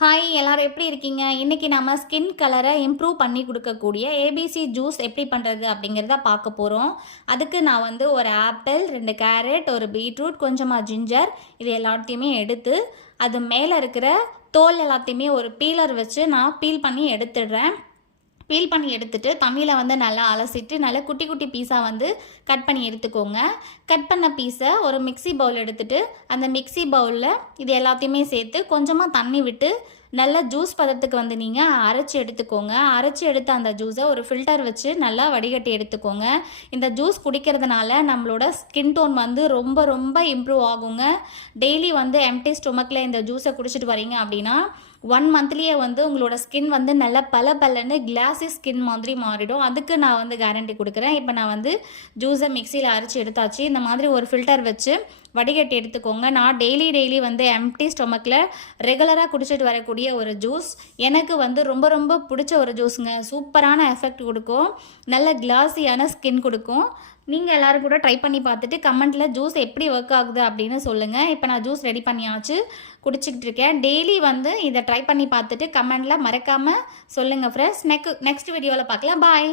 Hi எல்லாரும் எப்படி இருக்கீங்க? இன்றைக்கி நம்ம ஸ்கின் கலரை இம்ப்ரூவ் பண்ணி கொடுக்கக்கூடிய ஏபிசி ஜூஸ் எப்படி பண்ணுறது அப்படிங்கிறத பார்க்க போகிறோம். அதுக்கு நான் வந்து ஒரு ஆப்பிள், 2 கேரட், ஒரு பீட்ரூட், கொஞ்சமாக ஜிஞ்சர் இது எல்லாத்தையுமே எடுத்து அது மேலே இருக்கிற தோல் எல்லாத்தையுமே ஒரு பீலர் வச்சு நான் பீல் பண்ணி எடுத்துடுறேன். பீல் பண்ணி எடுத்துகிட்டு தண்ணியில் வந்து நல்லா அலசிட்டு நல்லா குட்டி குட்டி பீஸாக வந்து கட் பண்ணி எடுத்துக்கோங்க. கட் பண்ண பீஸை ஒரு மிக்சி பவுல் எடுத்துகிட்டு அந்த மிக்சி பவுலில் இது எல்லாத்தையுமே சேர்த்து கொஞ்சமாக தண்ணி விட்டு நல்லா ஜூஸ் பதத்துக்கு வந்து நீங்கள் அரைச்சி எடுத்துக்கோங்க. அரைச்சி எடுத்த அந்த ஜூஸை ஒரு ஃபில்டர் வச்சு நல்லா வடிகட்டி எடுத்துக்கோங்க. இந்த ஜூஸ் குடிக்கிறதுனால நம்மளோட ஸ்கின் டோன் வந்து ரொம்ப ரொம்ப இம்ப்ரூவ் ஆகுங்க. டெய்லி வந்து எம்டி ஸ்டொமக்கில் இந்த ஜூஸை குடிச்சிட்டு வரீங்க அப்படின்னா 1 மந்த்லேயே வந்து உங்களோட ஸ்கின் வந்து நல்லா பலன்னு கிளாஸி ஸ்கின் மாதிரி மாறிடும். அதுக்கு நான் வந்து கேரண்டி கொடுக்குறேன். இப்போ நான் வந்து ஜூஸை மிக்சியில் அரைச்சி எடுத்தாச்சு. இந்த மாதிரி ஒரு ஃபில்டர் வச்சு வடிகட்டி எடுத்துக்கோங்க. நான் டெய்லி வந்து எம்டி ஸ்டொமக்கில் ரெகுலராக குடிச்சிட்டு வரக்கூடிய ஒரு ஜூஸ். எனக்கு வந்து ரொம்ப ரொம்ப பிடிச்ச ஒரு ஜூஸுங்க. சூப்பரான எஃபெக்ட் கொடுக்கும், நல்ல கிளாஸியான ஸ்கின் கொடுக்கும். நீங்கள் எல்லோரும் கூட ட்ரை பண்ணி பார்த்துட்டு கமெண்ட்டில் ஜூஸ் எப்படி ஒர்க் ஆகுது அப்படின்னு சொல்லுங்கள். இப்போ நான் ஜூஸ் ரெடி பண்ணியாச்சு, குடிச்சிக்கிட்டு இருக்கேன். டெய்லி வந்து இதை ட்ரை பண்ணி பார்த்துட்டு கமெண்டில் மறக்காமல் சொல்லுங்கள் ஃப்ரெண்ட்ஸ். நெக்ஸ்ட் வீடியோவில் பார்க்கலாம். பாய்.